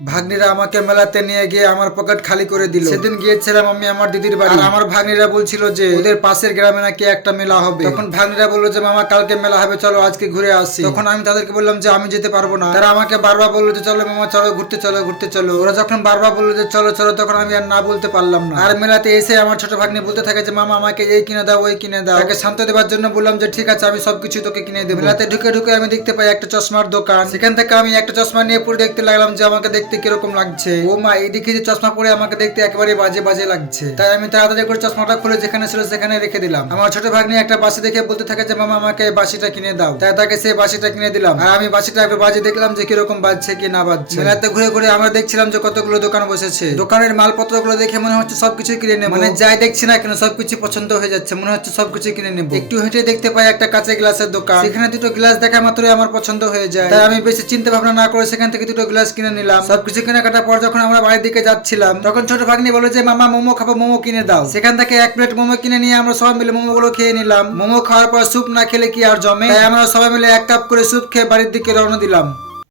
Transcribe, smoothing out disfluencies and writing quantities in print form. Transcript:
ভাগ্নিরা আমাকে মেলাতে নিয়ে গিয়ে আমার পকেট খালি করে দিল। সেদিন গিয়েছিলাম আমি আমার দিদির বাড়ি। আর আমার ভাগ্নিরা বলছিল যে ওদের পাশের গ্রামে নাকি একটা মেলা হবে। তখন ভাগ্নিরা বললো যে মামা কালকে মেলা হবে, চলো আজকে ঘুরে আসি। তখন আমি তাদেরকে বললাম যে আমি যেতে পারবো না। তারা আমাকে বারবার বললো যে চলো মামা চলো ঘুরতে চলো ঘুরতে চলো। ওরা যখন বারবার বললো যে চলো চলো তখন আমি আর না বলতে পারলাম না। আর মেলাতে এসে আমার ছোট ভাগ্নি বলতে থাকে যে মামা আমাকে এই কিনে দাও ওই কিনে দাও। তাকে শান্ত দেওয়ার জন্য বললাম যে ঠিক আছে আমি সবকিছু তোকে কিনে দেবো। মেলাতে ঢুকে ঢুকে আমি দেখতে পাই একটা চশমার দোকান। সেখান থেকে আমি একটা চশমা নিয়ে পুরো দেখতে লাগলাম যে আমাকে দেখতে কিরকম লাগছে। ও মা, এইদিকে যে চশমা পরে আমাকে দেখতে একেবারে বাজে বাজে লাগছে। তাই আমি তাড়াতাড়ি করে চশমাটা খুলে যেখানে ছিল সেখানে রেখে দিলাম। আমার ছোট ভাগ্নি একটা বাসি দেখে বলতে থাকে যে মামা আমাকে বাসিটা কিনে দাও। তাই তাকে সেই বাসিটা কিনে দিলাম। আর আমি বাসিটা একবার বাজে দেখলাম যে কিরকম বাজছে কি না বাজছে। মেলাতে ঘুরে ঘুরে আমরা দেখছিলাম যে কতগুলো দোকান বসেছে। দোকানের মালপত্র গুলো দেখে মনে হচ্ছে সবকিছু কিনে নেবো। মানে যাই দেখছি না কেন সবকিছু পছন্দ হয়ে যাচ্ছে, মনে হচ্ছে সবকিছু কিনে নেবো। একটু হেঁটে দেখতে পাই একটা কাঁচের গ্লাসের দোকান। সেখানে দুটো গ্লাস দেখা মাত্রই আমার পছন্দ হয়ে যায়। তাই আমি বেশি চিন্তা ভাবনা না করে সেখান থেকে দুটো গ্লাস কিনে নিলাম। সবকিছু কেনাকাটার পর যখন আমরা বাড়ির দিকে যাচ্ছিলাম তখন ছোট ভাগ্নি বলে যে মামা মোমো খাবো, মোমো কিনে দাও। সেখান থেকে এক প্লেট মোমো কিনে নিয়ে আমরা সবাই মিলে মোমো গুলো খেয়ে নিলাম। মোমো খাওয়ার পর স্যুপ না খেলে কি আর জমে, তাই আমরা সবাই মিলে এক কাপ করে স্যুপ খেয়ে বাড়ির দিকে রওনা দিলাম।